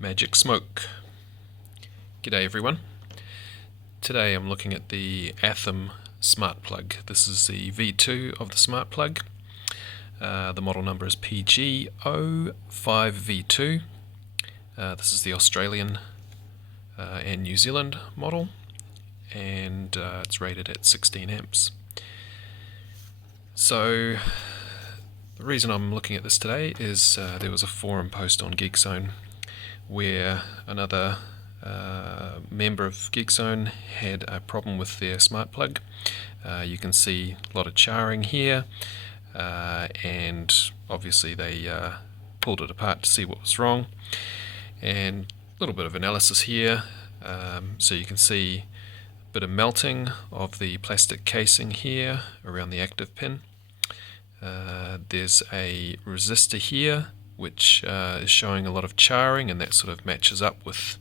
Magic Smoke. G'day everyone. Today I'm looking at the Athom Smart Plug. This is the V2 of the Smart Plug. The model number is PG05V2. This is the Australian and New Zealand model, and it's rated at 16 amps. So the reason I'm looking at this today is there was a forum post on GeekZone where another member of GeekZone had a problem with their smart plug. You can see a lot of charring here, and obviously they pulled it apart to see what was wrong, and a little bit of analysis here. So you can see a bit of melting of the plastic casing here around the active pin. There's a resistor here which is showing a lot of charring, and that sort of matches up with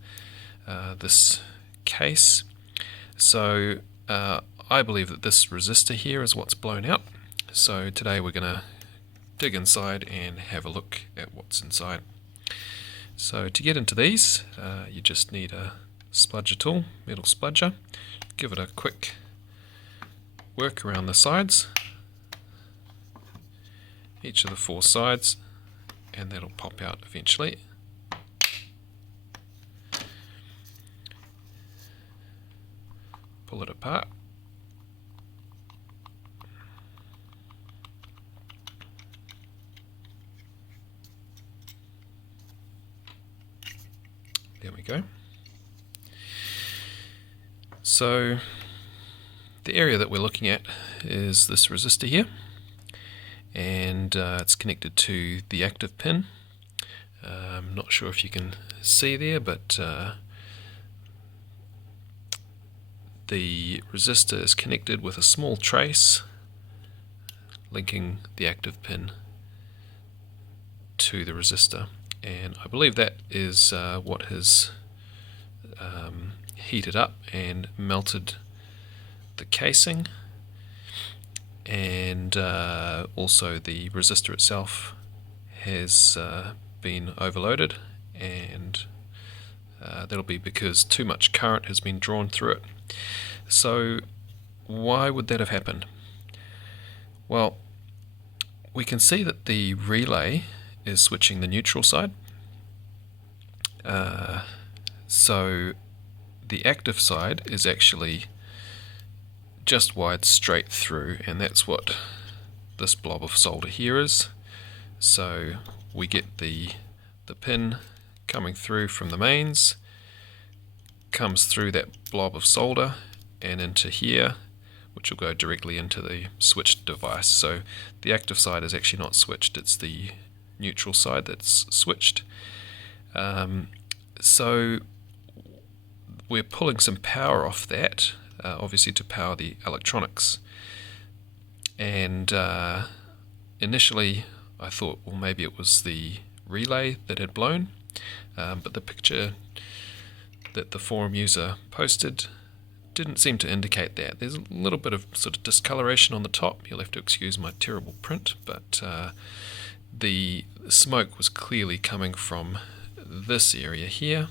this case. So I believe that this resistor here is what's blown out. So today we're going to dig inside and have a look at what's inside. So to get into these, you just need a spludger tool, metal spludger. Give it a quick work around the sides, each of the four sides, and that'll pop out eventually. Pull it apart. There we go. So the area that we're looking at is this resistor here, and it's connected to the active pin. I'm not sure if you can see there, but the resistor is connected with a small trace linking the active pin to the resistor, and I believe that is what has heated up and melted the casing, and also the resistor itself has been overloaded, and that'll be because too much current has been drawn through it. So why would that have happened? Well, we can see that the relay is switching the neutral side. So the active side is actually just wired straight through, and that's what this blob of solder here is. So we get the pin coming through from the mains, comes through that blob of solder and into here, which will go directly into the switched device. So the active side is actually not switched, it's the neutral side that's switched. So we're pulling some power off that, obviously to power the electronics. And initially I thought, well, maybe it was the relay that had blown, but the picture that the forum user posted didn't seem to indicate that. There's a little bit of sort of discoloration on the top. You'll have to excuse my terrible print, but the smoke was clearly coming from this area here,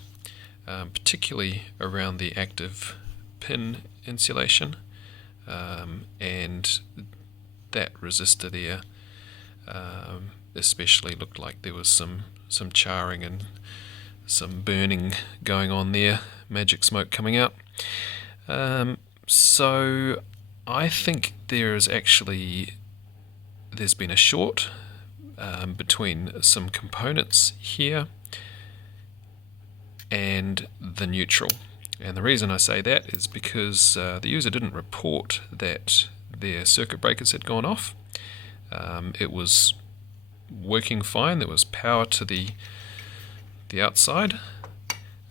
particularly around the active pin insulation, and that resistor there especially looked like there was some charring and some burning going on there, magic smoke coming out. So I think there's been a short between some components here and the neutral. And the reason I say that is because the user didn't report that their circuit breakers had gone off. It was working fine, there was power to the outside,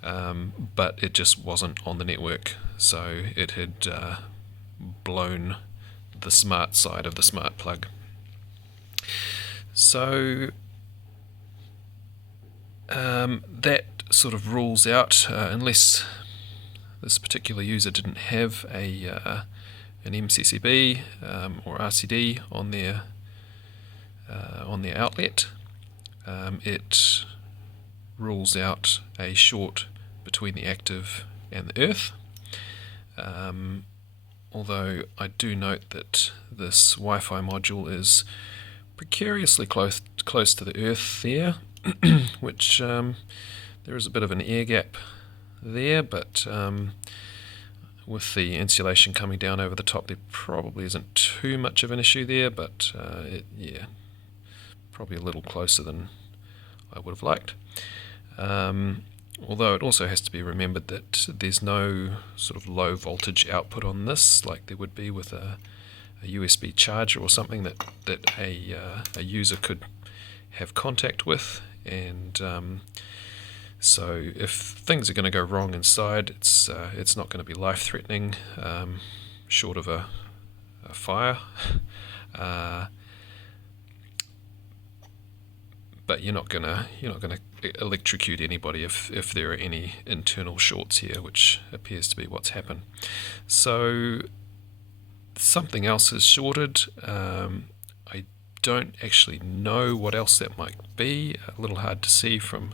but it just wasn't on the network, so it had blown the smart side of the smart plug. So that sort of rules out, unless this particular user didn't have an MCCB or RCD on their outlet, it rules out a short between the active and the earth. Although I do note that this Wi-Fi module is precariously close to the earth there, which there is a bit of an air gap there, but with the insulation coming down over the top, there probably isn't too much of an issue there, but yeah, probably a little closer than I would have liked. Although it also has to be remembered that there's no sort of low voltage output on this like there would be with a USB charger or something that a user could have contact with, and so if things are going to go wrong inside, it's not going to be life-threatening, short of a fire. But you're not gonna electrocute anybody if there are any internal shorts here, which appears to be what's happened. So something else is shorted. I don't actually know what else that might be. A little hard to see from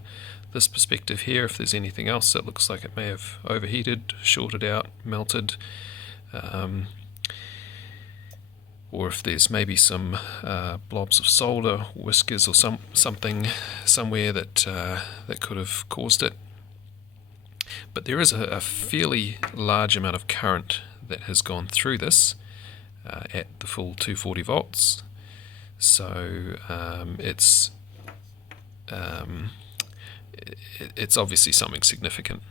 this perspective here if there's anything else that looks like it may have overheated, shorted out, melted. Or if there's maybe some blobs of solder, whiskers, or something somewhere that could have caused it. But there is a fairly large amount of current that has gone through this at the full 240 volts. So it's obviously something significant.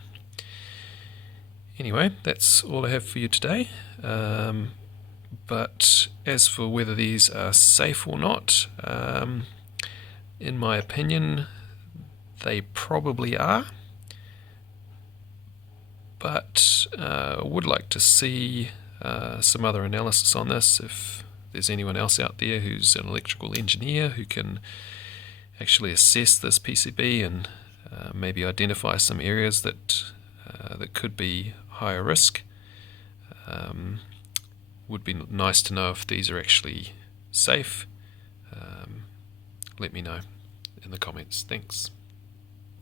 Anyway, that's all I have for you today. But as for whether these are safe or not, in my opinion, they probably are. But I would like to see some other analysis on this. If there's anyone else out there who's an electrical engineer who can actually assess this PCB and maybe identify some areas that could be higher risk. Would be nice to know if these are actually safe. Let me know in the comments. Thanks.